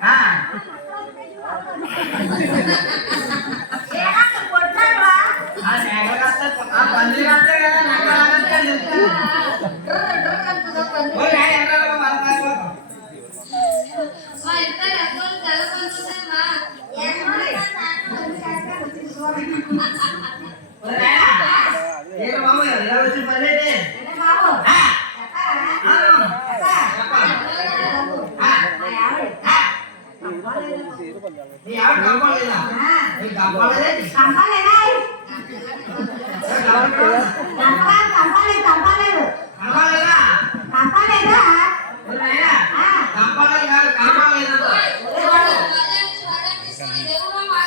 à. నీ ఆవిడ కాపాడలేదా నీకు కాపాడలేదే కంపాలేదా కంపాలి కంపాలి కంపాలేదు కంపాలేదా కంపాలేదా కంపాలి కాదు కంపాలేదు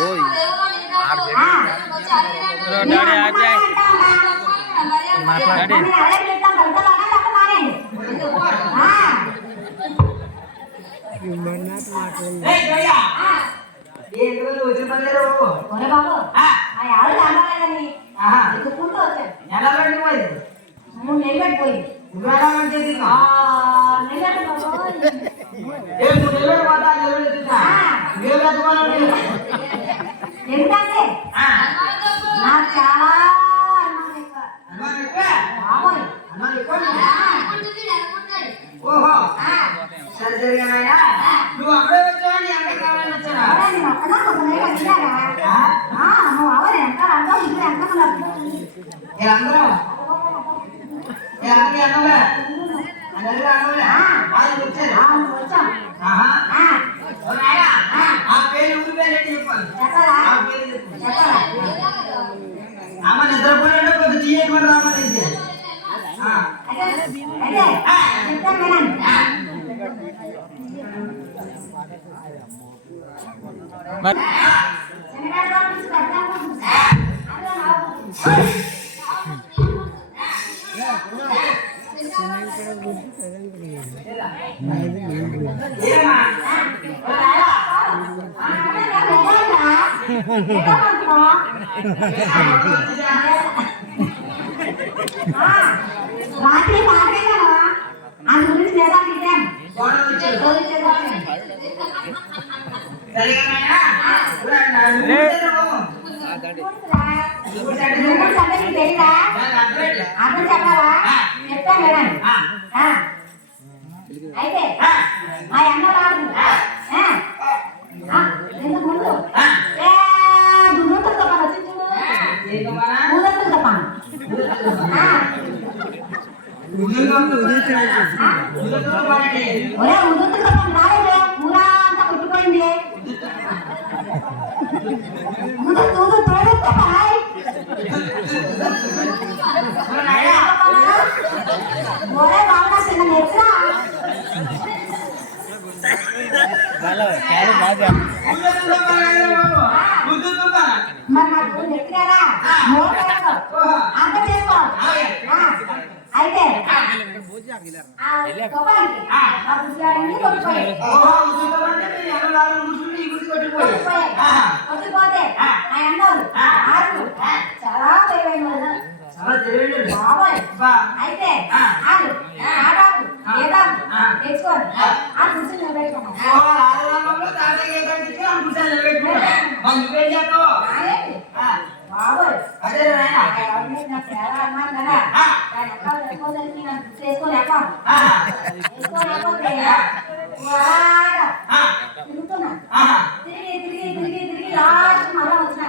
ఓయ్ డాడీ ఆపే మాట్లాడి. మర్నాటి మాటలు నిలబెట్టిపోయింది ఎందుకంటే నాకు చాలా ఏ అందరం ఏ అందరి అన్నవ అందరి అన్నవ వాళ్ళు వచ్చారు వచ్చాం ఆ పేరు ఊరి పేరు ఏంటి చెప్పాలి ఆ పేరు చెప్పాలా ఆమె నిద్రపోయినట్టు కొంచెం టీ చేయకుండా రామని మరి மாற்றி மாற்றி அது முடிஞ்சு ஏதாக்கிட்டேன் தெரியுதா அப்படி சொல்லவா చెప్తాను కదా అయితే మా అన్న రాదు ఎందుకు ముందు గుండెతో పని వచ్చి చూడు ఊదంతో పని ఒరే ఉదుతుతో పని రాలేదు పూరా అంతా కొట్టుకోయింది ఉదుతు ఉదుతు అయితే చాలా తెలివైన బాబాయ్ అయితే తిరిగి తిరిగి తిరిగి తిరిగి లాస్ట్ మళ్ళా వచ్చినా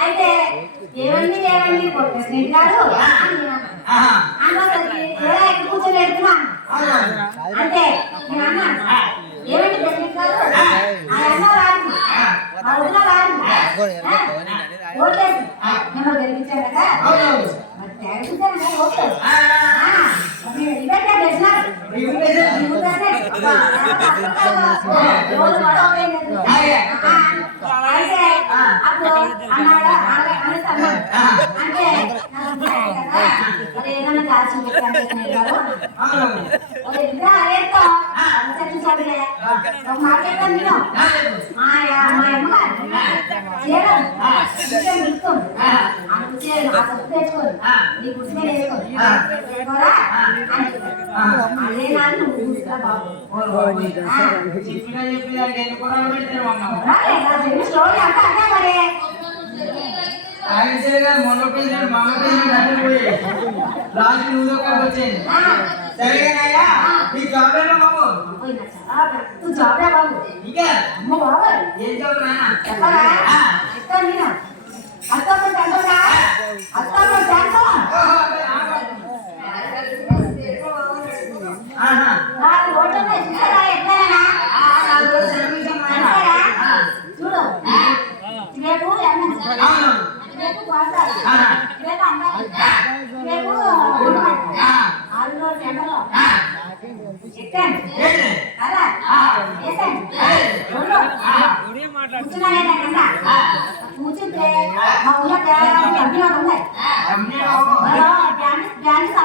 అయితే ఏమండి ఏమండి కొట్టేసి గారు అన్నసరికి కూర్చొని పెడుతున్నాను అంటే నేను అన్నాను ఏమండి బెల్లింగ్ గారు అన్న రాదు మా ఊళ్ళో రాదు ఓట్లేదు మిమ్మల్ని కదా ఇదే ఆయన మొన్న పిల్లలు మామ పిల్లలు లాస్ట్ నువ్వు దొక్కకు వచ్చేది సరేనాయా నీ జాబ్ రా బాబు. నువ్వు రేపు రేపు పోతారు కూర్చుంటే మా ఊళ్ళో డ్యాన్స్ డ్యాన్స్